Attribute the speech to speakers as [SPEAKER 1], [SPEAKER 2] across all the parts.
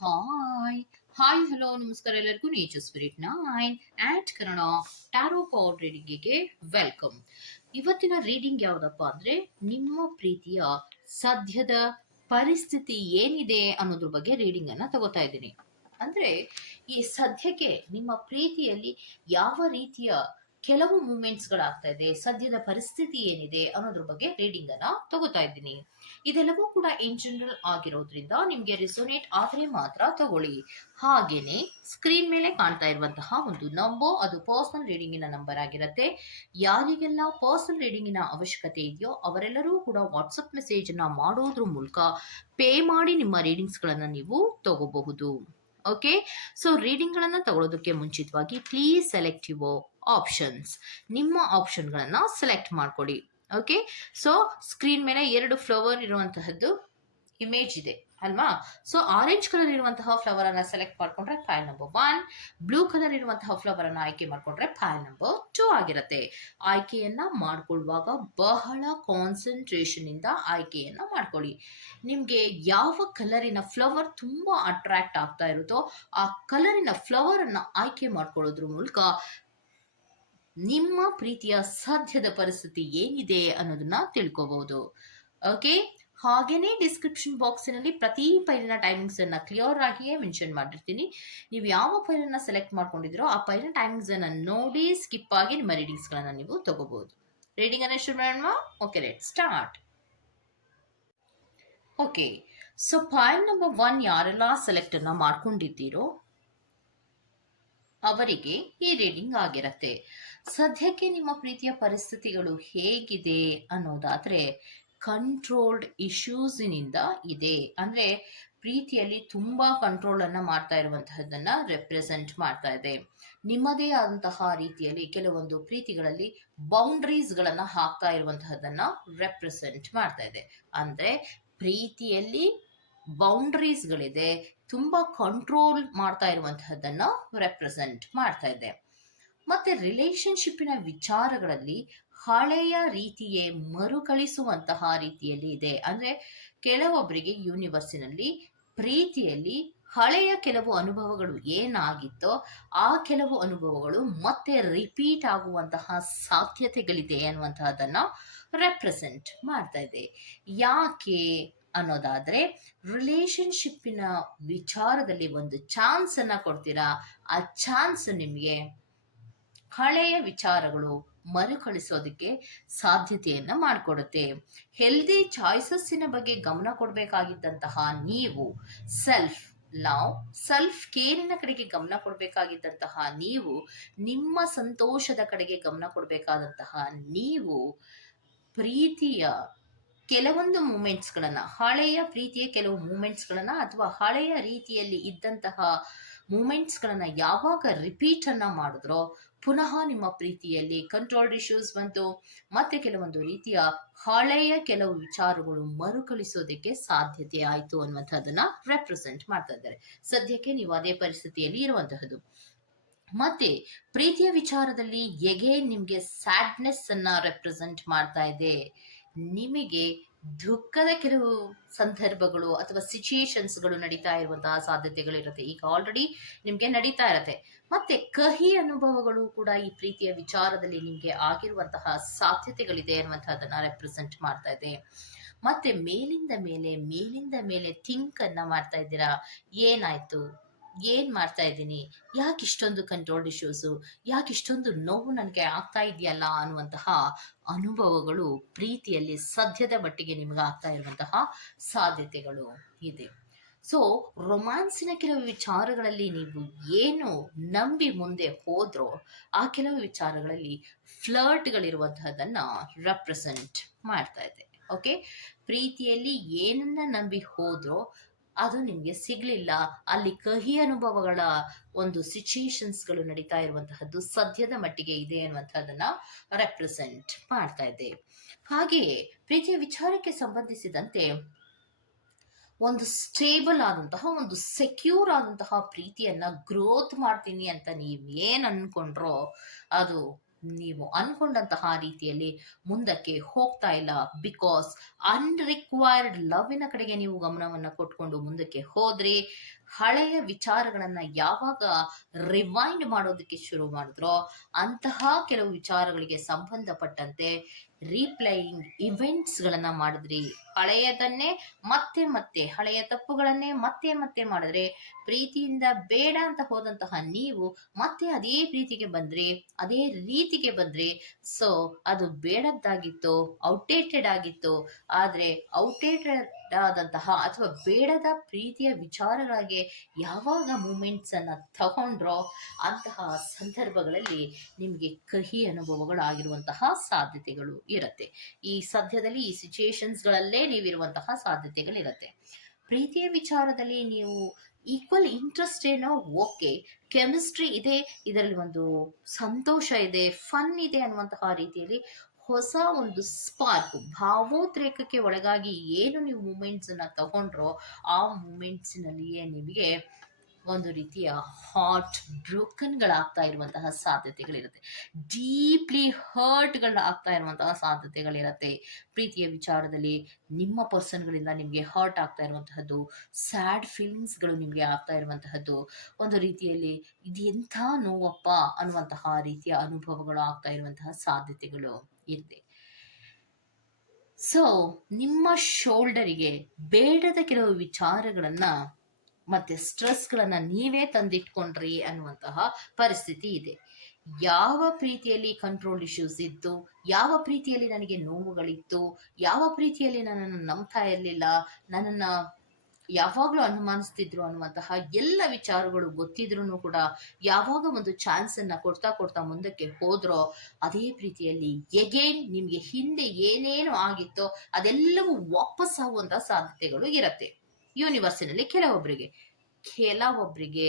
[SPEAKER 1] Hi hi hello ನಮಸ್ಕಾರ ಎಲ್ಲರಿಗೂ. Nature spirit nine and Kannada tarot power ರೀಡಿಂಗಿಗೆ welcome ಇವತ್ತಿನ reading ಯಾವುದಪ್ಪ ಅಂದ್ರೆ ನಿಮ್ಮ ಪ್ರೀತಿಯ ಸದ್ಯದ ಪರಿಸ್ಥಿತಿ ಏನಿದೆ ಅನ್ನೋದ್ರ ಬಗ್ಗೆ ರೀಡಿಂಗ್ ಅನ್ನ ತಗೋತಾ ಇದ್ದೀನಿ. ಅಂದ್ರೆ ಈ ಸದ್ಯಕ್ಕೆ ನಿಮ್ಮ ಪ್ರೀತಿಯಲ್ಲಿ ಯಾವ ರೀತಿಯ ಕೆಲವು ಮೂಮೆಂಟ್ಸ್ಗಳಾಗ್ತಾ ಇದೆ, ಸದ್ಯದ ಪರಿಸ್ಥಿತಿ ಏನಿದೆ ಅನ್ನೋದ್ರ ಬಗ್ಗೆ ರೀಡಿಂಗ್ ಅನ್ನ ತಗೋತಾ ಇದ್ದೀನಿ. ಇದೆಲ್ಲವೂ ಕೂಡ ಇನ್ ಜನರಲ್ ಆಗಿರೋದ್ರಿಂದ ನಿಮ್ಗೆ ರಿಸೋನೇಟ್ ಆದ್ರೆ ಮಾತ್ರ ತಗೊಳ್ಳಿ. ಹಾಗೇನೆ ಸ್ಕ್ರೀನ್ ಮೇಲೆ ಕಾಣ್ತಾ ಇರುವಂತಹ ಒಂದು ನಂಬರ್ ಅದು ಪರ್ಸನಲ್ ರೀಡಿಂಗಿನ ನಂಬರ್ ಆಗಿರುತ್ತೆ. ಯಾರಿಗೆಲ್ಲ ಪರ್ಸನಲ್ ರೀಡಿಂಗಿನ ಅವಶ್ಯಕತೆ ಇದೆಯೋ ಅವರೆಲ್ಲರೂ ಕೂಡ ವಾಟ್ಸಪ್ ಮೆಸೇಜ್ ಅನ್ನ ಮಾಡೋದ್ರ ಮೂಲಕ ಪೇ ಮಾಡಿ ನಿಮ್ಮ ರೀಡಿಂಗ್ಸ್ ಗಳನ್ನ ನೀವು ತಗೋಬಹುದು. ಓಕೆ ಸೊ ರೀಡಿಂಗ್ ಗಳನ್ನ ತಗೊಳ್ಳೋದಕ್ಕೆ ಮುಂಚಿತವಾಗಿ ಪ್ಲೀಸ್ ಸೆಲೆಕ್ಟ್ ಯುವರ್ ಆಪ್ಷನ್ಸ್ ನಿಮ್ಮ ಆಪ್ಷನ್ಗಳನ್ನು ಸೆಲೆಕ್ಟ್ ಮಾಡ್ಕೊಡಿ. ಓಕೆ ಸೊ ಸ್ಕ್ರೀನ್ ಮೇಲೆ ಎರಡು ಫ್ಲವರ್ ಇರುವಂತಹದ್ದು ಇಮೇಜ್ ಇದೆ. ಅಲ್ವಾ? ಸೊ ಆರೆಂಜ್ ಕಲರ್ ಇರುವಂತಹ ಫ್ಲವರ್ ಅನ್ನ ಸೆಲೆಕ್ಟ್ ಮಾಡ್ಕೊಂಡ್ರೆ file number one blue colour ಇರುವಂತಹ ಫ್ಲವರ್ ಅನ್ನ ಆಯ್ಕೆ ಮಾಡ್ಕೊಂಡ್ರೆ ಫೈಲ್ ನಂಬರ್ ಟೂ ಆಗಿರುತ್ತೆ. ಆಯ್ಕೆಯನ್ನ ಮಾಡ್ಕೊಳ್ಳುವಾಗ ಬಹಳ ಕಾನ್ಸಂಟ್ರೇಷನ್ ಇಂದ ಆಯ್ಕೆಯನ್ನ ಮಾಡ್ಕೊಳ್ಳಿ. ನಿಮ್ಗೆ ಯಾವ ಕಲರಿನ ಫ್ಲವರ್ ತುಂಬಾ ಅಟ್ರಾಕ್ಟ್ ಆಗ್ತಾ ಇರುತ್ತೋ, ಆ ಕಲರಿನ ಫ್ಲವರ್ ಅನ್ನ ಆಯ್ಕೆ ಮಾಡ್ಕೊಳ್ಳೋದ್ರ ಮೂಲಕ ನಿಮ್ಮ ಪ್ರೀತಿಯ ಸಾಧ್ಯದ ಪರಿಸ್ಥಿತಿ ಏನಿದೆ ಅನ್ನೋದನ್ನ ತಿಳ್ಕೋಬಹುದು ಓಕೆ ಹಾಗೇನೆ ಡಿಸ್ಕ್ರಿಪ್ಷನ್ ಬಾಕ್ಸಿನಲ್ಲಿ ಪ್ರತಿ ಫೈಲಿನ ಟೈಮಿಂಗ್ಸ್ ಅನ್ನ ಕ್ಲಿಯರ್ ಆಗಿಯೇ ಮೆನ್ಷನ್ ಮಾಡಿರ್ತೀನಿ. ನೀವು ಯಾವ ಫೈಲನ್ನ ಸೆಲೆಕ್ಟ್ ಮಾಡ್ಕೊಂಡಿದ್ದೀರೋ ಆ ಫೈಲಿನ ಟೈಮಿಂಗ್ಸ್ ಅನ್ನ ನೋಡಿ ಸ್ಕಿಪ್ ಆಗಿ ನಿಮ್ಮ ರೀಡಿಂಗ್ಸ್ ಗಳನ್ನ ನೀವು ತಗೋಬಹುದು ರೀಡಿಂಗ್ ಅನ್ನ ಶುರು ಮಾಡೋಣ okay let start okay so file number one ಯಾರೆಲ್ಲ ಸೆಲೆಕ್ಟ್ ಅನ್ನ ಮಾಡ್ಕೊಂಡಿದ್ದೀರೋ ಅವರಿಗೆ ಈ ರೀಡಿಂಗ್ ಆಗಿರತ್ತೆ. ಸದ್ಯಕ್ಕೆ ನಿಮ್ಮ ಪ್ರೀತಿಯ ಪರಿಸ್ಥಿತಿಗಳು ಹೇಗಿದೆ ಅನ್ನೋದಾದ್ರೆ ಕಂಟ್ರೋಲ್ಡ್ ಇಶ್ಯೂಸಿನಿಂದ ಇದೆ. ಅಂದ್ರೆ ಪ್ರೀತಿಯಲ್ಲಿ ತುಂಬಾ ಕಂಟ್ರೋಲ್ ಅನ್ನ ಮಾಡ್ತಾ ಇರುವಂತಹದನ್ನ ರೆಪ್ರೆಸೆಂಟ್ ಮಾಡ್ತಾ ಇದೆ. ನಿಮ್ಮದೇ ಆದಂತಹ ರೀತಿಯಲ್ಲಿ ಕೆಲವೊಂದು ಪ್ರೀತಿಗಳಲ್ಲಿ ಬೌಂಡ್ರೀಸ್ ಗಳನ್ನ ಹಾಕ್ತಾ ಇರುವಂತಹದನ್ನ ರೆಪ್ರೆಸೆಂಟ್ ಮಾಡ್ತಾ ಇದೆ. ಅಂದ್ರೆ ಪ್ರೀತಿಯಲ್ಲಿ ಬೌಂಡ್ರೀಸ್ಗಳಿದೆ ತುಂಬಾ ಕಂಟ್ರೋಲ್ ಮಾಡ್ತಾ ಇರುವಂತಹದನ್ನ ರೆಪ್ರೆಸೆಂಟ್ ಮಾಡ್ತಾ ಇದೆ. ಮತ್ತೆ ರಿಲೇಶನ್ಶಿಪ್ಪಿನ ವಿಚಾರಗಳಲ್ಲಿ ಹಳೆಯ ರೀತಿಯೇ ಮರುಕಳಿಸುವಂತಹ ರೀತಿಯಲ್ಲಿ ಇದೆ. ಅಂದ್ರೆ ಕೆಲವೊಬ್ಬರಿಗೆ ಯೂನಿವರ್ಸಿನಲ್ಲಿ ಪ್ರೀತಿಯಲ್ಲಿ ಹಳೆಯ ಕೆಲವು ಅನುಭವಗಳು ಏನಾಗಿತ್ತೋ ಆ ಕೆಲವು ಅನುಭವಗಳು ಮತ್ತೆ ರಿಪೀಟ್ ಆಗುವಂತಹ ಸಾಧ್ಯತೆಗಳಿದೆ ಅನ್ನುವಂತಹದನ್ನ ರೆಪ್ರೆಸೆಂಟ್ ಮಾಡ್ತಾ ಇದೆ. ಯಾಕೆ ಅನ್ನೋದಾದ್ರೆ ರಿಲೇಶನ್ಶಿಪ್ಪಿನ ವಿಚಾರದಲ್ಲಿ ಒಂದು ಚಾನ್ಸ್ ಅನ್ನ ಕೊಡ್ತೀರಾ? ಆ ಚಾನ್ಸ್ ನಿಮಗೆ ಹಳೆಯ ವಿಚಾರಗಳು ಮರುಕಳಿಸೋದಕ್ಕೆ ಸಾಧ್ಯತೆಯನ್ನ ಮಾಡಿಕೊಡುತ್ತೆ. ಹೆಲ್ದಿ ಚಾಯ್ಸಸ್ಸಿನ ಬಗ್ಗೆ ಗಮನ ಕೊಡಬೇಕಾಗಿದ್ದಂತಹ ನೀವು ಸೆಲ್ಫ್ ಲವ್ ಸೆಲ್ಫ್ ಕೇರಿನ ಕಡೆಗೆ ಗಮನ ಕೊಡಬೇಕಾಗಿದ್ದಂತಹ ನೀವು, ನಿಮ್ಮ ಸಂತೋಷದ ಕಡೆಗೆ ಗಮನ ಕೊಡಬೇಕಾದಂತಹ ನೀವು ಪ್ರೀತಿಯ ಕೆಲವೊಂದು ಮೂಮೆಂಟ್ಸ್ಗಳನ್ನ ಹಳೆಯ ಪ್ರೀತಿಯ ಕೆಲವು ಮೂಮೆಂಟ್ಸ್ಗಳನ್ನ ಅಥವಾ ಹಳೆಯ ರೀತಿಯಲ್ಲಿ ಇದ್ದಂತಹ ಮೂಮೆಂಟ್ಸ್ಗಳನ್ನ ಯಾವಾಗ ರಿಪೀಟ್ ಅನ್ನ ಮಾಡಿದ್ರೋ ಪುನಃ ನಿಮ್ಮ ಪ್ರೀತಿಯಲ್ಲಿ ಕಂಟ್ರೋಲ್ ಇಶ್ಯೂಸ್ ಬಂತು ಮತ್ತೆ ಕೆಲವೊಂದು ರೀತಿಯ ಹಳೆಯ ಕೆಲವು ವಿಚಾರಗಳು ಮರುಕಳಿಸೋದಕ್ಕೆ ಸಾಧ್ಯತೆ ಆಯಿತು ಅನ್ನುವಂಥದ್ದನ್ನ ರೆಪ್ರೆಸೆಂಟ್ ಮಾಡ್ತಾ ಇದ್ದಾರೆ. ಸದ್ಯಕ್ಕೆ ನೀವು ಅದೇ ಪರಿಸ್ಥಿತಿಯಲ್ಲಿ ಇರುವಂತಹದ್ದು. ಮತ್ತೆ ಪ್ರೀತಿಯ ವಿಚಾರದಲ್ಲಿ ಎಗೆ ನಿಮ್ಗೆ ಸ್ಯಾಡ್ನೆಸ್ ಅನ್ನ ರೆಪ್ರೆಸೆಂಟ್ ಮಾಡ್ತಾ ಇದೆ? ನಿಮಗೆ ದುಃಖದ ಕೆಲವು ಸಂದರ್ಭಗಳು ಅಥವಾ ಸಿಚುಯೇಷನ್ಸ್ಗಳು ನಡೀತಾ ಇರುವಂತಹ ಸಾಧ್ಯತೆಗಳಿರುತ್ತೆ. ಈಗ ಆಲ್ರೆಡಿ ನಿಮಗೆ ನಡೀತಾ ಇರತ್ತೆ. ಮತ್ತೆ ಕಹಿ ಅನುಭವಗಳು ಕೂಡ ಈ ಪ್ರೀತಿಯ ವಿಚಾರದಲ್ಲಿ ನಿಮಗೆ ಆಗಿರುವಂತಹ ಸಾಧ್ಯತೆಗಳಿದೆ ಅನ್ನುವಂಥದ್ದನ್ನ ರೆಪ್ರೆಸೆಂಟ್ ಮಾಡ್ತಾ ಇದೆ. ಮತ್ತೆ ಮೇಲಿಂದ ಮೇಲೆ ಮೇಲಿಂದ ಮೇಲೆ ಥಿಂಕ್ ಅನ್ನ ಮಾಡ್ತಾ ಇದ್ದೀರಾ? ಏನಾಯ್ತು? ಏನ್ ಮಾಡ್ತಾ ಇದ್ದೀನಿ? ಯಾಕೆ ಇಷ್ಟೊಂದು ಕಂಟ್ರೋಲ್ಡ್ ಇಶ್ಯೂಸು ಯಾಕೆ ಇಷ್ಟೊಂದು ನೋವು ನನಗೆ ಆಗ್ತಾ ಇದೆಯಲ್ಲ ಅನ್ನುವಂತಹ ಅನುಭವಗಳು ಪ್ರೀತಿಯಲ್ಲಿ ಸದ್ಯದ ಮಟ್ಟಿಗೆ ನಿಮ್ಗೆ ಆಗ್ತಾ ಇರುವಂತಹ ಸಾಧ್ಯತೆಗಳು ಇದೆ. ಸೊ ರೊಮ್ಯಾನ್ಸಿನ ಕೆಲವು ವಿಚಾರಗಳಲ್ಲಿ ನೀವು ಏನು ನಂಬಿ ಮುಂದೆ ಹೋದ್ರೋ, ಆ ಕೆಲವು ವಿಚಾರಗಳಲ್ಲಿ ಫ್ಲರ್ಟ್ಗಳಿರುವಂತಹದನ್ನ ರೆಪ್ರೆಸೆಂಟ್ ಮಾಡ್ತಾ ಇದೆ ಓಕೆ ಪ್ರೀತಿಯಲ್ಲಿ ಏನನ್ನ ನಂಬಿ ಹೋದ್ರೋ ಅದು ನಿಮಗೆ ಸಿಗ್ಲಿಲ್ಲ. ಅಲ್ಲಿ ಕಹಿ ಅನುಭವಗಳ ಒಂದು ಸಿಚುಯೇಷನ್ಸ್ಗಳು ನಡೀತಾ ಇರುವಂತಹದ್ದು ಸದ್ಯದ ಮಟ್ಟಿಗೆ ಇದೆ ಅನ್ನುವಂಥದ್ದನ್ನ ರೆಪ್ರೆಸೆಂಟ್ ಮಾಡ್ತಾ ಇದೆ ಹಾಗೆಯೇ ಪ್ರೀತಿಯ ವಿಚಾರಕ್ಕೆ ಸಂಬಂಧಿಸಿದಂತೆ ಒಂದು ಸ್ಟೇಬಲ್ ಆದಂತಹ, ಒಂದು ಸೆಕ್ಯೂರ್ ಆದಂತಹ ಪ್ರೀತಿಯನ್ನ ಗ್ರೋತ್ ಮಾಡ್ತೀನಿ ಅಂತ ನೀವು ಏನ್ ಅನ್ಕೊಂಡ್ರೋ ಅದು ನೀವು ಅನ್ಕೊಂಡಂತಹ ರೀತಿಯಲ್ಲಿ ಮುಂದಕ್ಕೆ ಹೋಗ್ತಾ ಇಲ್ಲ. ಬಿಕಾಸ್ ಅನ್ರಿಕ್ವೈರ್ಡ್ ಇನ ಕಡೆಗೆ ನೀವು ಗಮನವನ್ನ ಕೊಟ್ಕೊಂಡು ಮುಂದಕ್ಕೆ ಹೋದ್ರೆ ಹಳೆಯ ವಿಚಾರಗಳನ್ನ ಯಾವಾಗ ರಿವೈಂಡ್ ಮಾಡೋದಕ್ಕೆ ಶುರು ಮಾಡಿದ್ರೋ ಅಂತಹ ಕೆಲವು ವಿಚಾರಗಳಿಗೆ ಸಂಬಂಧಪಟ್ಟಂತೆ ರೀಪ್ಲೈಯಿಂಗ್ ಇವೆಂಟ್ಸ್ ಗಳನ್ನ ಮಾಡಿದ್ರಿ. ಹಳೆಯದನ್ನೇ ಮತ್ತೆ ಮತ್ತೆ, ಹಳೆಯ ತಪ್ಪುಗಳನ್ನೇ ಮತ್ತೆ ಮತ್ತೆ ಮಾಡಿದ್ರೆ, ಪ್ರೀತಿಯಿಂದ ಬೇಡ ಅಂತ ಹೋದಂತಹ ನೀವು ಮತ್ತೆ ಅದೇ ಪ್ರೀತಿಗೆ ಬಂದ್ರಿ, ಅದೇ ರೀತಿಗೆ ಬಂದ್ರಿ ಸೊ ಅದು ಬೇಡದ್ದಾಗಿತ್ತು ಔಟ್ಡೇಟೆಡ್ ಆಗಿತ್ತು. ಆದ್ರೆ ಔಟ್ಡೇಟೆಡ್ ಆದಂತಹ ಅಥವಾ ಬೇಡದ ಪ್ರೀತಿಯ ವಿಚಾರಗಳಿಗೆ ಯಾವಾಗ ಮೂಮೆಂಟ್ಸ್ ಅನ್ನ ತಗೊಂಡ್ರೋ ಅಂತಹ ಸಂದರ್ಭಗಳಲ್ಲಿ ನಿಮಗೆ ಕಹಿ ಅನುಭವಗಳಾಗಿರುವಂತಹ ಸಾಧ್ಯತೆಗಳು ಇರುತ್ತೆ. ಈ ಸದ್ಯದಲ್ಲಿ ಈ ಸಿಚುಯೇಷನ್ಸ್ ಗಳಲ್ಲೇ ನೀವಿರುವಂತಹ ಸಾಧ್ಯತೆಗಳಿರುತ್ತೆ. ಪ್ರೀತಿಯ ವಿಚಾರದಲ್ಲಿ ನೀವು ಈಕ್ವಲ್ ಇಂಟ್ರೆಸ್ಟ್ ಏನೋ ಓಕೆ ಕೆಮಿಸ್ಟ್ರಿ ಇದೆ, ಇದರಲ್ಲಿ ಒಂದು ಸಂತೋಷ ಇದೆ ಫನ್ ಇದೆ ಅನ್ನುವಂತಹ ರೀತಿಯಲ್ಲಿ ಹೊಸ ಒಂದು ಸ್ಪಾರ್ಕ್ ಭಾವೋದ್ರೇಕಕ್ಕೆ ಒಳಗಾಗಿ ಏನು ನೀವು ಮೂಮೆಂಟ್ಸ್ ಅನ್ನ ತಗೊಂಡ್ರೋ ಆ ಮೂಮೆಂಟ್ಸಿನಲ್ಲಿಯೇ ನಿಮಗೆ ಒಂದು ರೀತಿಯ ಹಾಟ್ ಬ್ರೋಕನ್ಗಳಾಗ್ತಾ ಇರುವಂತಹ ಸಾಧ್ಯತೆಗಳಿರುತ್ತೆ. ಡೀಪ್ಲಿ ಹರ್ಟ್ಗಳಾಗ್ತಾ ಇರುವಂತಹ ಸಾಧ್ಯತೆಗಳಿರುತ್ತೆ. ಪ್ರೀತಿಯ ವಿಚಾರದಲ್ಲಿ ನಿಮ್ಮ ಪರ್ಸನ್ಗಳಿಂದ ನಿಮಗೆ ಹರ್ಟ್ ಆಗ್ತಾ ಇರುವಂತಹದ್ದು ಸ್ಯಾಡ್ ಫೀಲಿಂಗ್ಸ್ಗಳು ನಿಮಗೆ ಆಗ್ತಾ ಇರುವಂತಹದ್ದು, ಒಂದು ರೀತಿಯಲ್ಲಿ ಇದು ಎಂಥ ನೋವಪ್ಪ ಅನ್ನುವಂತಹ ರೀತಿಯ ಅನುಭವಗಳು ಆಗ್ತಾ ಇರುವಂತಹ ಸಾಧ್ಯತೆಗಳು. ಇದೆ ಸೊ ನಿಮ್ಮ ಶೋಲ್ಡರಿಗೆ ಬೇಡದ ಕೆಲವು ವಿಚಾರಗಳನ್ನ ಮತ್ತೆ ಸ್ಟ್ರೆಸ್ಗಳನ್ನ ನೀವೇ ತಂದಿಟ್ಕೊಂಡ್ರಿ ಅನ್ನುವಂತಹ ಪರಿಸ್ಥಿತಿ ಇದೆ. ಯಾವ ಪ್ರೀತಿಯಲ್ಲಿ ಕಂಟ್ರೋಲ್ ಇಶ್ಯೂಸ್ ಇತ್ತು? ಯಾವ ಪ್ರೀತಿಯಲ್ಲಿ ನನಗೆ ನೋವುಗಳಿತ್ತು? ಯಾವ ಪ್ರೀತಿಯಲ್ಲಿ ನನ್ನನ್ನು ನಂಬ್ತಾ ಇರಲಿಲ್ಲ? ನನ್ನನ್ನು ಯಾವಾಗಲೂ ಅನುಮಾನಿಸ್ತಿದ್ರು ಅನ್ನುವಂತಹ ಎಲ್ಲ ವಿಚಾರಗಳು ಗೊತ್ತಿದ್ರು ಕೂಡ ಯಾವಾಗ ಒಂದು ಚಾನ್ಸ್ ಅನ್ನ ಕೊಡ್ತಾ ಕೊಡ್ತಾ ಮುಂದಕ್ಕೆ ಹೋದ್ರೋ ಅದೇ ಪ್ರೀತಿಯಲ್ಲಿ ಎಗೇನ್ ನಿಮ್ಗೆ ಹಿಂದೆ ಏನೇನು ಆಗಿತ್ತೋ ಅದೆಲ್ಲವೂ ವಾಪಸ್ ಆಗುವಂತಹ ಸಾಧ್ಯತೆಗಳು ಇರತ್ತೆ. ಯೂನಿವರ್ಸಿನಲ್ಲಿ ಕೆಲವೊಬ್ಬರಿಗೆ ಕೆಲವೊಬ್ಬರಿಗೆ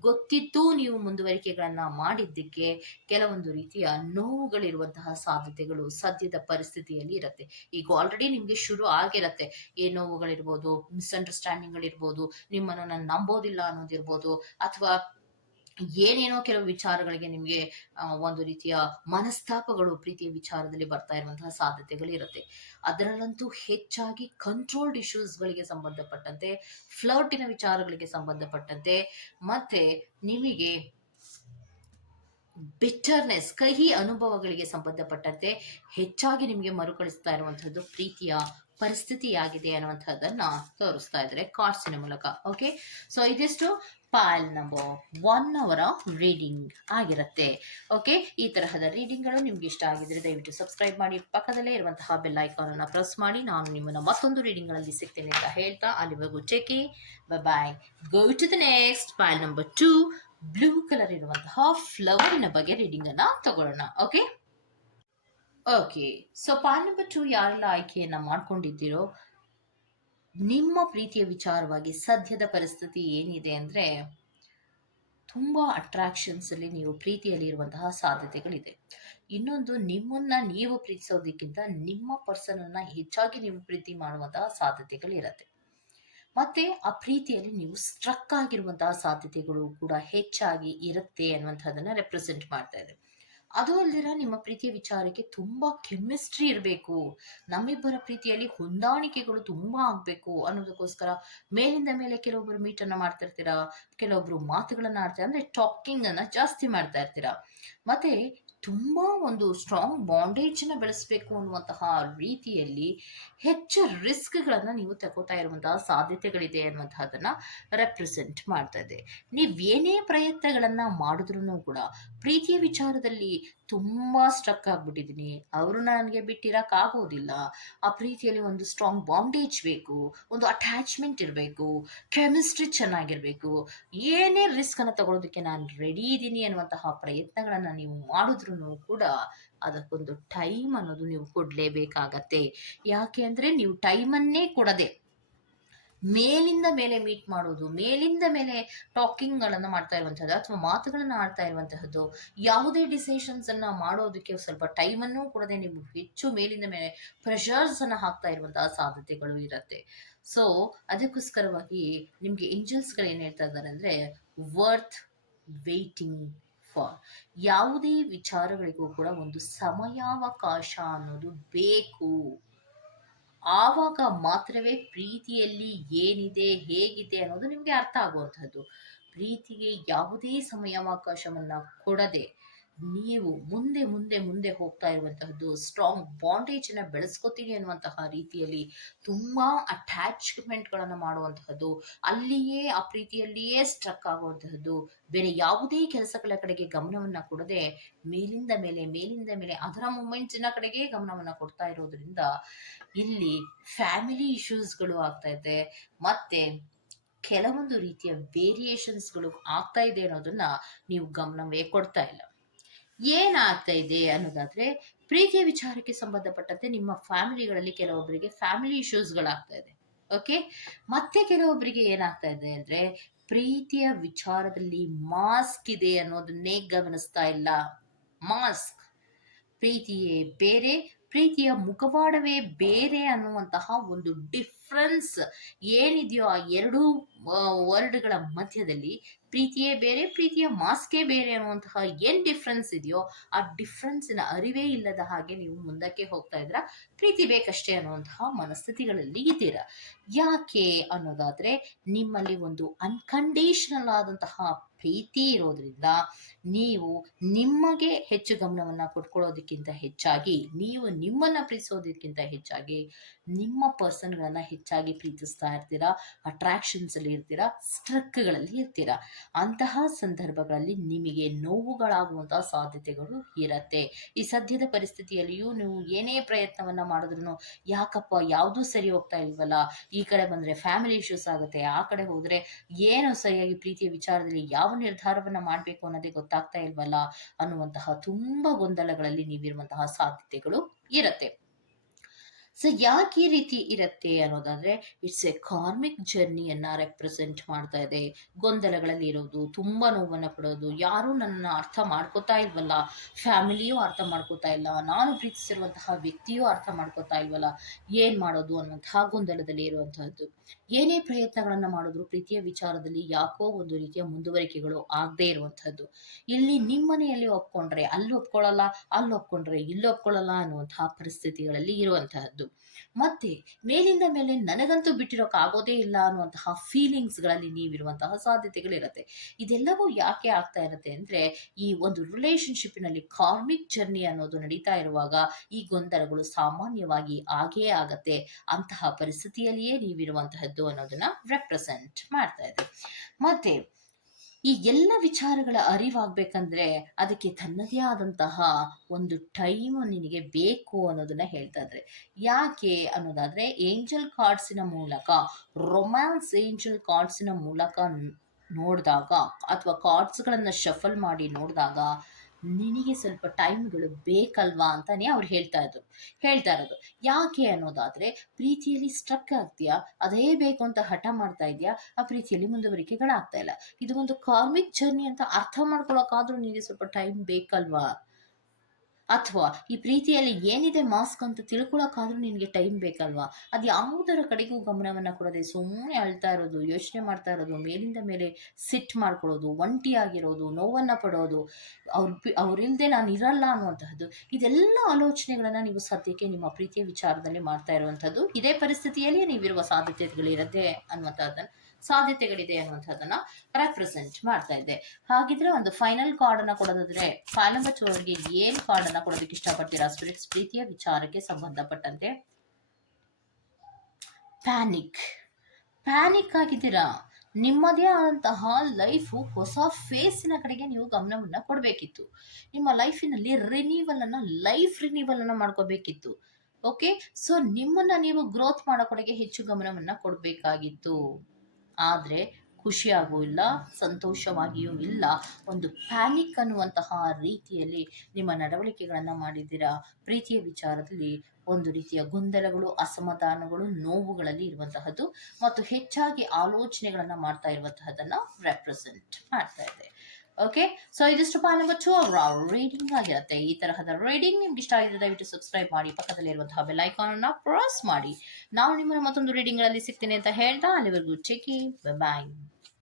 [SPEAKER 1] ಗೊತ್ತಿದ್ದು ನೀವು ಮುಂದುವರಿಕೆಗಳನ್ನ ಮಾಡಿದ್ದಕ್ಕೆ ಕೆಲವೊಂದು ರೀತಿಯ ನೋವುಗಳಿರುವಂತಹ ಸಾಧ್ಯತೆಗಳು ಸದ್ಯದ ಪರಿಸ್ಥಿತಿಯಲ್ಲಿ ಇರುತ್ತೆ. ಈಗ ಆಲ್ರೆಡಿ ನಿಮ್ಗೆ ಶುರು ಆಗಿರತ್ತೆ. ಏ ನೋವುಗಳಿರ್ಬೋದು ಮಿಸ್ಅಂಡರ್ಸ್ಟ್ಯಾಂಡಿಂಗ್ಗಳಿರ್ಬೋದು ನಿಮ್ಮನ್ನು ನಾನು ನಂಬೋದಿಲ್ಲ ಅನ್ನೋದಿರ್ಬೋದು, ಅಥವಾ ಏನೇನೋ ಕೆಲವು ವಿಚಾರಗಳಿಗೆ ನಿಮಗೆ ಒಂದು ರೀತಿಯ ಮನಸ್ತಾಪಗಳು, ಪ್ರೀತಿಯ ವಿಚಾರದಲ್ಲಿ ಬರ್ತಾ ಇರುವಂತಹ ಸಾಧ್ಯತೆಗಳು ಇರುತ್ತೆ. ಅದರಲ್ಲಂತೂ ಹೆಚ್ಚಾಗಿ ಕಂಟ್ರೋಲ್ಡ್ ಇಶ್ಯೂಸ್ಗಳಿಗೆ ಸಂಬಂಧಪಟ್ಟಂತೆ ಫ್ಲರ್ಟಿನ ವಿಚಾರಗಳಿಗೆ ಸಂಬಂಧಪಟ್ಟಂತೆ, ಮತ್ತೆ ನಿಮಗೆ ಬಿಟ್ಟರ್ನೆಸ್ ಕಹಿ ಅನುಭವಗಳಿಗೆ ಸಂಬಂಧಪಟ್ಟಂತೆ ಹೆಚ್ಚಾಗಿ ನಿಮಗೆ ಮರುಕಳಿಸ್ತಾ ಇರುವಂತಹದ್ದು ಪ್ರೀತಿಯ ಪರಿಸ್ಥಿತಿಯಾಗಿದೆ ಅನ್ನುವಂಥದ್ದನ್ನ ತೋರಿಸ್ತಾ ಇದ್ದಾರೆ ಕಾರ್ಡ್ಸಿನ ಮೂಲಕ ಓಕೆ ಸೊ ಇದಿಷ್ಟು. ಫೈಲ್ ನಂಬರ್ ಒನ್ ಅವರ ರೀಡಿಂಗ್ ಆಗಿರುತ್ತೆ. ಓಕೆ ಈ ತರಹದ ರೀಡಿಂಗ್ಗಳು ನಿಮ್ಗೆ ಇಷ್ಟ ಆಗಿದ್ರೆ ದಯವಿಟ್ಟು ಸಬ್ಸ್ಕ್ರೈಬ್ ಮಾಡಿ. ಪಕ್ಕದಲ್ಲೇ ಇರುವಂತಹ ಬೆಲ್ ಐಕಾನ್ ಅನ್ನ ಪ್ರೆಸ್ ಮಾಡಿ. ನಾನು ನಿಮ್ಮನ್ನ ಮತ್ತೊಂದು ರೀಡಿಂಗ್ಗಳಲ್ಲಿ ಸಿಗ್ತೇನೆ ಅಂತ ಹೇಳ್ತಾ ಅಲ್ಲಿವರೆಗೂ ಚೆಕಿ bye go to the next file number two blue colour ಇರುವಂತಹ ಫ್ಲವರಿನ ಬಗ್ಗೆ ರೀಡಿಂಗ್ ಅನ್ನ ತಗೊಳ್ಳೋಣ. Okay okay so file number two ಯಾರೆಲ್ಲ ಆಯ್ಕೆಯನ್ನು ಮಾಡ್ಕೊಂಡಿದ್ದೀರೋ ನಿಮ್ಮ ಪ್ರೀತಿಯ ವಿಚಾರವಾಗಿ ಸದ್ಯದ ಪರಿಸ್ಥಿತಿ ಏನಿದೆ ಅಂದರೆ ತುಂಬ ಅಟ್ರಾಕ್ಷನ್ಸ್ ಅಲ್ಲಿ ನೀವು ಪ್ರೀತಿಯಲ್ಲಿ ಇರುವಂತಹ ಸಾಧ್ಯತೆಗಳಿದೆ. ಇನ್ನೊಂದು, ನಿಮ್ಮನ್ನ ನೀವು ಪ್ರೀತಿಸೋದಕ್ಕಿಂತ ನಿಮ್ಮ ಪರ್ಸನ್ ಅನ್ನ ಹೆಚ್ಚಾಗಿ ನೀವು ಪ್ರೀತಿ ಮಾಡುವಂತಹ ಸಾಧ್ಯತೆಗಳಿರತ್ತೆ. ಮತ್ತೆ ಆ ಪ್ರೀತಿಯಲ್ಲಿ ನೀವು ಸ್ಟ್ರಕ್ ಆಗಿರುವಂತಹ ಸಾಧ್ಯತೆಗಳು ಕೂಡ ಹೆಚ್ಚಾಗಿ ಇರುತ್ತೆ ಅನ್ನುವಂಥದ್ದನ್ನ ರೆಪ್ರೆಸೆಂಟ್ ಮಾಡ್ತಾ ಇದೆ. ಅದು ಅಲ್ದಿರ ನಿಮ್ಮ ಪ್ರೀತಿಯ ವಿಚಾರಕ್ಕೆ ತುಂಬಾ ಕೆಮಿಸ್ಟ್ರಿ ಇರಬೇಕು. ನಮ್ಮಿಬ್ಬರ ಪ್ರೀತಿಯಲ್ಲಿ ಹೊಂದಾಣಿಕೆಗಳು ತುಂಬಾ ಆಗ್ಬೇಕು ಅನ್ನೋದಕ್ಕೋಸ್ಕರ ಮೇಲಿಂದ ಮೇಲೆ ಕೆಲವೊಬ್ರು ಮೀಟ್ ಅನ್ನ ಮಾಡ್ತಾ ಇರ್ತೀರಾ, ಕೆಲವೊಬ್ರು ಮಾತುಗಳನ್ನ ಆಡ್ತೀರಾ, ಅಂದ್ರೆ ಟಾಕಿಂಗ್ ಅನ್ನ ಜಾಸ್ತಿ ಮಾಡ್ತಾ ಇರ್ತೀರಾ. ಮತ್ತೆ ತುಂಬಾ ಒಂದು ಸ್ಟ್ರಾಂಗ್ ಬಾಂಡೇಜ್ನ ಬೆಳೆಸಬೇಕು ಅನ್ನುವಂತಹ ರೀತಿಯಲ್ಲಿ ಹೆಚ್ಚು ರಿಸ್ಕ್ಗಳನ್ನು ನೀವು ತಗೋತಾ ಇರುವಂತಹ ಸಾಧ್ಯತೆಗಳಿದೆ ಅನ್ನುವಂತಹದನ್ನು ರೆಪ್ರೆಸೆಂಟ್ ಮಾಡ್ತಾ ಇದೆ. ನೀವೇನೇ ಪ್ರಯತ್ನಗಳನ್ನು ಮಾಡಿದ್ರು ಕೂಡ ಪ್ರೀತಿಯ ವಿಚಾರದಲ್ಲಿ ತುಂಬ ಸ್ಟ್ರಕ್ ಆಗಿಬಿಟ್ಟಿದ್ದೀನಿ ಅವರು ನನಗೆ ಬಿಟ್ಟಿರೋಕ್ಕಾಗೋದಿಲ್ಲ ಆ ಪ್ರೀತಿಯಲ್ಲಿ ಒಂದು ಸ್ಟ್ರಾಂಗ್ ಬಾಂಡೇಜ್ ಬೇಕು, ಒಂದು ಅಟ್ಯಾಚ್ಮೆಂಟ್ ಇರಬೇಕು ಕೆಮಿಸ್ಟ್ರಿ ಚೆನ್ನಾಗಿರಬೇಕು. ಏನೇ ರಿಸ್ಕನ್ನು ತಗೊಳ್ಳೋದಕ್ಕೆ ನಾನು ರೆಡಿ ಇದ್ದೀನಿ ಅನ್ನುವಂತಹ ಪ್ರಯತ್ನಗಳನ್ನು ನೀವು ಮಾಡಿದ್ರು ಕೂಡ ಅದಕ್ಕೊಂದು ಟೈಮ್ ಅನ್ನೋದು ನೀವು ಕೊಡ್ಲೇಬೇಕಾಗತ್ತೆ. ಯಾಕೆ ಅಂದ್ರೆ ನೀವು ಟೈಮನ್ನೇ ಕೊಡದೆ ಮೇಲಿಂದ ಮೇಲೆ ಮೀಟ್ ಮಾಡೋದು, ಮೇಲಿಂದ ಮೇಲೆ ಟಾಕಿಂಗ್ ಗಳನ್ನ ಮಾಡ್ತಾ ಇರುವಂತಹದ್ದು ಅಥವಾ ಮಾತುಗಳನ್ನ ಆಡ್ತಾ ಇರುವಂತಹದ್ದು, ಯಾವುದೇ ಡಿಸಿಷನ್ಸ್ ಅನ್ನ ಮಾಡೋದಕ್ಕೆ ಸ್ವಲ್ಪ ಟೈಮ್ ಅನ್ನು ಕೊಡದೆ ನೀವು ಹೆಚ್ಚು ಮೇಲಿಂದ ಮೇಲೆ ಪ್ರೆಷರ್ಸ್ ಅನ್ನ ಹಾಕ್ತಾ ಇರುವಂತಹ ಸಾಧ್ಯತೆಗಳು ಇರುತ್ತೆ. ಸೊ ಅದಕ್ಕೋಸ್ಕರವಾಗಿ ನಿಮ್ಗೆ ಏಂಜಲ್ಸ್ಗಳು ಏನ್ ಹೇಳ್ತಾ ಇದ್ದಾರೆ ಅಂದ್ರೆ ವರ್ತ್ ಫಾರ್ ಯಾವುದೇ ವಿಚಾರಗಳಿಗೂ ಕೂಡ ಒಂದು ಸಮಯಾವಕಾಶ ಅನ್ನೋದು ಬೇಕು. ಆವಾಗ ಮಾತ್ರವೇ ಪ್ರೀತಿಯಲ್ಲಿ ಏನಿದೆ, ಹೇಗಿದೆ ಅನ್ನೋದು ನಿಮಗೆ ಅರ್ಥ ಆಗುವಂಥದ್ದು ಪ್ರೀತಿಗೆ ಯಾವುದೇ ಸಮಯಾವಕಾಶವನ್ನ ಕೊಡದೆ ನೀವು ಮುಂದೆ ಮುಂದೆ ಮುಂದೆ ಹೋಗ್ತಾ ಇರುವಂತಹದ್ದು ಸ್ಟ್ರಾಂಗ್ ಬಾಂಡೇಜ್ ಅನ್ನ ಬೆಳೆಸ್ಕೋತೀನಿ ಅನ್ನುವಂತಹ ರೀತಿಯಲ್ಲಿ ತುಂಬಾ ಅಟ್ಯಾಚ್ಮೆಂಟ್ ಗಳನ್ನ ಮಾಡುವಂತಹದ್ದು, ಅಲ್ಲಿಯೇ ಆ ಪ್ರೀತಿಯಲ್ಲಿಯೇ ಸ್ಟ್ರಕ್ ಆಗುವಂತಹದ್ದು, ಬೇರೆ ಯಾವುದೇ ಕೆಲಸಗಳ ಕಡೆಗೆ ಗಮನವನ್ನ ಕೊಡದೆ ಮೇಲಿಂದ ಮೇಲೆ ಮೇಲಿಂದ ಮೇಲೆ, ಅದರ ಮೂಮೆಂಟ್ಸಿನ ಕಡೆಗೆ ಗಮನವನ್ನ ಕೊಡ್ತಾ ಇರೋದ್ರಿಂದ ಇಲ್ಲಿ ಫ್ಯಾಮಿಲಿ ಇಶ್ಯೂಸ್ಗಳು ಆಗ್ತಾ ಇದೆ. ಮತ್ತೆ ಕೆಲವೊಂದು ರೀತಿಯ ವೇರಿಯೇಷನ್ಸ್ಗಳು ಆಗ್ತಾ ಇದೆ ಅನ್ನೋದನ್ನ ನೀವು ಗಮನವೇ ಕೊಡ್ತಾ ಇಲ್ಲ. ಏನಾಗ್ತಾ ಇದೆ ಅನ್ನೋದಾದ್ರೆ, ಪ್ರೀತಿಯ ವಿಚಾರಕ್ಕೆ ಸಂಬಂಧಪಟ್ಟಂತೆ ನಿಮ್ಮ ಫ್ಯಾಮಿಲಿಗಳಲ್ಲಿ ಕೆಲವೊಬ್ಬರಿಗೆ ಫ್ಯಾಮಿಲಿ ಇಶ್ಯೂಸ್ಗಳಾಗ್ತಾ ಇದೆ. ಓಕೆ? ಮತ್ತೆ ಕೆಲವೊಬ್ಬರಿಗೆ ಏನಾಗ್ತಾ ಇದೆ ಅಂದ್ರೆ, ಪ್ರೀತಿಯ ವಿಚಾರದಲ್ಲಿ ಮಾಸ್ಕ್ ಇದೆ ಅನ್ನೋದನ್ನೇ ಗಮನಿಸ್ತಾ ಇಲ್ಲ. ಮಾಸ್ಕ್. ಪ್ರೀತಿಯೇ ಬೇರೆ, ಪ್ರೀತಿಯ ಮುಖವಾಡವೇ ಬೇರೆ ಅನ್ನುವಂತಹ ಒಂದು ಡಿಫ್ರೆನ್ಸ್ ಏನಿದೆಯೋ ಆ ಎರಡೂ ವರ್ಡ್ಗಳ ಮಧ್ಯದಲ್ಲಿ ಪ್ರೀತಿಯೇ ಬೇರೆ, ಪ್ರೀತಿಯ ಮಾಸ್ಕೇ ಬೇರೆ ಅನ್ನುವಂತಹ ಏನು ಡಿಫ್ರೆನ್ಸ್ ಇದೆಯೋ ಆ ಡಿಫ್ರೆನ್ಸಿನ ಅರಿವೇ ಇಲ್ಲದ ಹಾಗೆ ನೀವು ಮುಂದಕ್ಕೆ ಹೋಗ್ತಾ ಇದ್ರ ಪ್ರೀತಿ ಬೇಕಷ್ಟೇ ಅನ್ನುವಂತಹ ಮನಸ್ಥಿತಿಗಳಲ್ಲಿ ಇದ್ದೀರಾ. ಯಾಕೆ ಅನ್ನೋದಾದ್ರೆ ನಿಮ್ಮಲ್ಲಿ ಒಂದು ಅನ್ಕಂಡೀಷನಲ್ ಆದಂತಹ ಪ್ರೀತಿ ಇರೋದ್ರಿಂದ ನೀವು ನಿಮಗೆ ಹೆಚ್ಚು ಗಮನವನ್ನ ಕೊಟ್ಕೊಳ್ಳೋದಕ್ಕಿಂತ ಹೆಚ್ಚಾಗಿ, ನೀವು ನಿಮ್ಮನ್ನ ಪ್ರೀತಿಸೋದಕ್ಕಿಂತ ಹೆಚ್ಚಾಗಿ, ನಿಮ್ಮ ಪರ್ಸನ್ಗಳನ್ನ ಹೆಚ್ಚಾಗಿ ಪ್ರೀತಿಸ್ತಾ ಇರ್ತೀರಾ ಅಟ್ರಾಕ್ಷನ್ಸ್ ಅಲ್ಲಿ ಇರ್ತೀರಾ ಸ್ಟ್ರಕ್ಗಳಲ್ಲಿ ಇರ್ತೀರಾ. ಅಂತಹ ಸಂದರ್ಭಗಳಲ್ಲಿ ನಿಮಗೆ ನೋವುಗಳಾಗುವಂತಹ ಸಾಧ್ಯತೆಗಳು ಇರತ್ತೆ. ಈ ಸದ್ಯದ ಪರಿಸ್ಥಿತಿಯಲ್ಲಿಯೂ ನೀವು ಏನೇ ಪ್ರಯತ್ನವನ್ನ ಮಾಡಿದ್ರು ಯಾಕಪ್ಪ, ಯಾವುದೂ ಸರಿ ಹೋಗ್ತಾ ಇಲ್ವಲ್ಲ? ಈ ಕಡೆ ಬಂದ್ರೆ ಫ್ಯಾಮಿಲಿ ಇಶ್ಯೂಸ್ ಆಗುತ್ತೆ. ಆ ಕಡೆ ಹೋದ್ರೆ ಏನು ಸರಿಯಾಗಿ ಪ್ರೀತಿಯ ವಿಚಾರದಲ್ಲಿ ಯಾವ ನಿರ್ಧಾರವನ್ನ ಮಾಡಬೇಕು ಅನ್ನೋದೇ ಗೊತ್ತಾಗ್ತಾ ಇಲ್ವಲ್ಲ ಅನ್ನುವಂತಹ ತುಂಬಾ ಗೊಂದಲಗಳಲ್ಲಿ ನೀವಿರುವಂತಹ ಸಾಧ್ಯತೆಗಳು ಇರತ್ತೆ. ಸೊ ಯಾಕೆ ಈ ರೀತಿ ಇರುತ್ತೆ ಅನ್ನೋದಾದ್ರೆ ಇಟ್ಸ್ ಎ ಕಾರ್ಮಿಕ್ ಜರ್ನಿಯನ್ನ ರೆಪ್ರೆಸೆಂಟ್ ಮಾಡ್ತಾ ಇದೆ. ಗೊಂದಲಗಳಲ್ಲಿ ಇರೋದು, ತುಂಬಾ ನೋವನ್ನ ಪಡೋದು, ಯಾರು ನನ್ನ ಅರ್ಥ ಮಾಡ್ಕೋತಾ ಇಲ್ವಲ್ಲ, ಫ್ಯಾಮಿಲಿಯೂ ಅರ್ಥ ಮಾಡ್ಕೋತಾ ಇಲ್ಲ, ನಾನು ಪ್ರೀತಿಸಿರುವಂತಹ ವ್ಯಕ್ತಿಯೂ ಅರ್ಥ ಮಾಡ್ಕೋತಾ ಇಲ್ವಲ್ಲ, ಏನ್ ಮಾಡೋದು ಅನ್ನೋಂತಹ ಗೊಂದಲದಲ್ಲಿ ಇರುವಂತಹದ್ದು. ಏನೇ ಪ್ರಯತ್ನಗಳನ್ನ ಮಾಡಿದ್ರು ಪ್ರೀತಿಯ ವಿಚಾರದಲ್ಲಿ ಯಾಕೋ ಒಂದು ರೀತಿಯ ಮುಂದುವರಿಕೆಗಳು ಆಗದೆ ಇರುವಂತಹದ್ದು. ಇಲ್ಲಿ ನಿಮ್ಮನೆಯಲ್ಲಿ ಒಪ್ಕೊಂಡ್ರೆ, ಅಲ್ಲಿ ಒಪ್ಕೊಳ್ಳಲ್ಲ, ಅಲ್ಲಿ ಒಪ್ಕೊಂಡ್ರೆ, ಇಲ್ಲಿ ಒಪ್ಕೊಳ್ಳಲ್ಲ ಅನ್ನುವಂತಹ ಪರಿಸ್ಥಿತಿಗಳಲ್ಲಿ ಇರುವಂತಹದ್ದು. ಮತ್ತೆ ಮೇಲಿಂದ ಮೇಲೆ ನನಗಂತೂ ಬಿಟ್ಟಿರೋಕೆ ಆಗೋದೇ ಇಲ್ಲ ಅನ್ನುವಂತಹ ಫೀಲಿಂಗ್ಸ್ಗಳಲ್ಲಿ ನೀವಿರುವಂತಹ ಸಾಧ್ಯತೆಗಳಿರುತ್ತೆ. ಇದೆಲ್ಲವೂ ಯಾಕೆ ಆಗ್ತಾ ಇರುತ್ತೆ ಅಂದ್ರೆ ಈ ಒಂದು ರಿಲೇಶನ್ಶಿಪ್ನಲ್ಲಿ ಕಾರ್ಮಿಕ್ ಜರ್ನಿ ಅನ್ನೋದು ನಡೀತಾ ಇರುವಾಗ ಈ ಗೊಂದಲಗಳು ಸಾಮಾನ್ಯವಾಗಿ ಆಗೇ ಆಗತ್ತೆ. ಅಂತಹ ಪರಿಸ್ಥಿತಿಯಲ್ಲಿಯೇ ನೀವಿರುವಂತಹದ್ದು ಅನ್ನೋದನ್ನ ರೆಪ್ರೆಸೆಂಟ್ ಮಾಡ್ತಾ ಇದೆ ಮತ್ತೆ ಈ ಎಲ್ಲ ವಿಚಾರಗಳ ಅರಿವಾಗಬೇಕಂದ್ರೆ ಅದಕ್ಕೆ ತನ್ನದೇ ಆದಂತಹ ಒಂದು ಟೈಮ್ ನಿನಗೆ ಬೇಕು ಅನ್ನೋದನ್ನ ಹೇಳ್ತಾ ಇದ್ರೆ. ಯಾಕೆ ಅನ್ನೋದಾದ್ರೆ ಏಂಜಲ್ ಕಾರ್ಡ್ಸಿನ ಮೂಲಕ ರೊಮ್ಯಾನ್ಸ್ ಏಂಜಲ್ ಕಾರ್ಡ್ಸಿನ ಮೂಲಕ ನೋಡಿದಾಗ ಅಥವಾ ಕಾರ್ಡ್ಸ್ಗಳನ್ನು ಶಫಲ್ ಮಾಡಿ ನೋಡಿದಾಗ ನಿನಗೆ ಸ್ವಲ್ಪ ಟೈಮ್ಗಳು ಬೇಕಲ್ವಾ ಅಂತಾನೆ ಅವ್ರು ಹೇಳ್ತಾ ಇದ್ರು. ಹೇಳ್ತಾ ಇರೋದು. ಯಾಕೆ ಅನ್ನೋದಾದ್ರೆ, ಪ್ರೀತಿಯಲ್ಲಿ ಸ್ಟ್ರಕ್ ಆಗ್ತೀಯಾ? ಅದೇ ಬೇಕು ಅಂತ ಹಠ ಮಾಡ್ತಾ ಇದೆಯಾ ಆ ಪ್ರೀತಿಯಲ್ಲಿ ಮುಂದುವರಿಕೆಗಳಾಗ್ತಾ ಇಲ್ಲ. ಇದು ಒಂದು ಕಾರ್ಮಿಕ್ ಜರ್ನಿ ಅಂತ ಅರ್ಥ ಮಾಡ್ಕೊಳಕ್ಕಾದ್ರೂ ನಿನಗೆ ಸ್ವಲ್ಪ ಟೈಮ್ ಬೇಕಲ್ವಾ? ಅಥವಾ ಈ ಪ್ರೀತಿಯಲ್ಲಿ ಏನಿದೆ ಮಾಸ್ಕ್ ಅಂತ ತಿಳ್ಕೊಳಕ್ಕಾದ್ರೂ ನಿನಗೆ ಟೈಮ್ ಬೇಕಲ್ವಾ? ಅದು ಯಾವುದರ ಕಡೆಗೂ ಗಮನವನ್ನ ಕೊಡದೆ ಸುಮ್ಮನೆ ಅಳ್ತಾ ಇರೋದು, ಯೋಚನೆ ಮಾಡ್ತಾ ಇರೋದು, ಮೇಲಿಂದ ಮೇಲೆ ಸಿಟ್ ಮಾಡ್ಕೊಳ್ಳೋದು, ಒಂಟಿಯಾಗಿರೋದು, ನೋವನ್ನ ಪಡೋದು, ಅವ್ರ ಅವ್ರಿಲ್ದೆ ನಾನು ಇರಲ್ಲ ಅನ್ನುವಂತಹದ್ದು, ಇದೆಲ್ಲ ಆಲೋಚನೆಗಳನ್ನು ನೀವು ಸದ್ಯಕ್ಕೆ ನಿಮ್ಮ ಪ್ರೀತಿಯ ವಿಚಾರದಲ್ಲಿ ಮಾಡ್ತಾ ಇರುವಂಥದ್ದು ಇದೇ ಪರಿಸ್ಥಿತಿಯಲ್ಲಿ ನೀವಿರುವ ಸಾಧ್ಯತೆಗಳಿರತ್ತೆ ಅನ್ನುವಂಥದ್ದನ್ನ ಸಾಧ್ಯತೆಗಳಿದೆ ಅನ್ನುವಂಥದ್ದನ್ನ ರೆಪ್ರೆಸೆಂಟ್ ಮಾಡ್ತಾ ಇದೆ. ಹಾಗಿದ್ರೆ ಒಂದು ಫೈನಲ್ ಕಾರ್ಡ್ ಅನ್ನ ಕೊಡೋದಾದ್ರೆ ನಂಬರ್ ಚೋರ್ಗೆ ಏನ್ ಕಾರ್ಡ್ ಅನ್ನ ಕೊಡೋದಕ್ಕೆ ಇಷ್ಟಪಡ್ತೀರಾ? ಸ್ಪಿರಿಟ್ಸ್ ಪ್ರೀತಿಯ ವಿಚಾರಕ್ಕೆ ಸಂಬಂಧಪಟ್ಟಂತೆ. ಪ್ಯಾನಿಕ್ ಪ್ಯಾನಿಕ್ ಆಗಿದ್ದೀರಾ? ನಿಮ್ಮದೇ ಆದಂತಹ ಲೈಫು ಹೊಸ ಫೇಸಿನ ಕಡೆಗೆ ನೀವು ಗಮನವನ್ನ ಕೊಡಬೇಕಿತ್ತು. ನಿಮ್ಮ ಲೈಫಿನಲ್ಲಿ ರಿನೀವಲ್ ಅನ್ನ ಲೈಫ್ ರಿನೀವಲ್ ಅನ್ನ ಮಾಡ್ಕೋಬೇಕಿತ್ತು. ಓಕೆ ಸೊ ನಿಮ್ಮನ್ನ ನೀವು ಗ್ರೋತ್ ಮಾಡೋ ಕಡೆಗೆ ಹೆಚ್ಚು ಗಮನವನ್ನ ಕೊಡಬೇಕಾಗಿತ್ತು. ಆದರೆ ಖುಷಿಯಾಗೂ ಇಲ್ಲ, ಸಂತೋಷವಾಗಿಯೂ ಇಲ್ಲ. ಒಂದು ಪ್ಯಾನಿಕ್ ಅನ್ನುವಂತಹ ರೀತಿಯಲ್ಲಿ ನಿಮ್ಮ ನಡವಳಿಕೆಗಳನ್ನು ಮಾಡಿದ್ದೀರಾ? ಪ್ರೀತಿಯ ವಿಚಾರದಲ್ಲಿ ಒಂದು ರೀತಿಯ ಗೊಂದಲಗಳು, ಅಸಮಾಧಾನಗಳು, ನೋವುಗಳಲ್ಲಿ ಇರುವಂತಹದ್ದು ಮತ್ತು ಹೆಚ್ಚಾಗಿ ಆಲೋಚನೆಗಳನ್ನು ಮಾಡ್ತಾ ಇರುವಂತಹದ್ದನ್ನು ರೆಪ್ರೆಸೆಂಟ್ ಮಾಡ್ತಾ ಇದೆ. ಓಕೆ ಸೊ ಇದಿಷ್ಟು ಪಾ ನಂಬರ್ ಟೂ ಅವರ ರೀಡಿಂಗ್ ಆಗಿರುತ್ತೆ ಈ ತರಹದ ರೀಡಿಂಗ್ ನಿಮ್ಗೆ ಇಷ್ಟ ಆಗಿದ್ರೆ ದಯವಿಟ್ಟು ಸಬ್ಸ್ಕ್ರೈಬ್ ಮಾಡಿ ಪಕ್ಕದಲ್ಲಿ ಇರುವಂತಹ ಬೆಲ್ ಐಕಾನ್ ಅನ್ನ ಪ್ರೆಸ್ ಮಾಡಿ. ನಾವು ನಿಮ್ಮನ್ನು ಮತ್ತೊಂದು ರೀಡಿಂಗ್ಗಳಲ್ಲಿ ಸಿಗ್ತೀನಿ ಅಂತ ಹೇಳ್ತಾ ಅಲ್ಲಿವರೆಗೂ ಚೆಕಿ ಬಾಯ್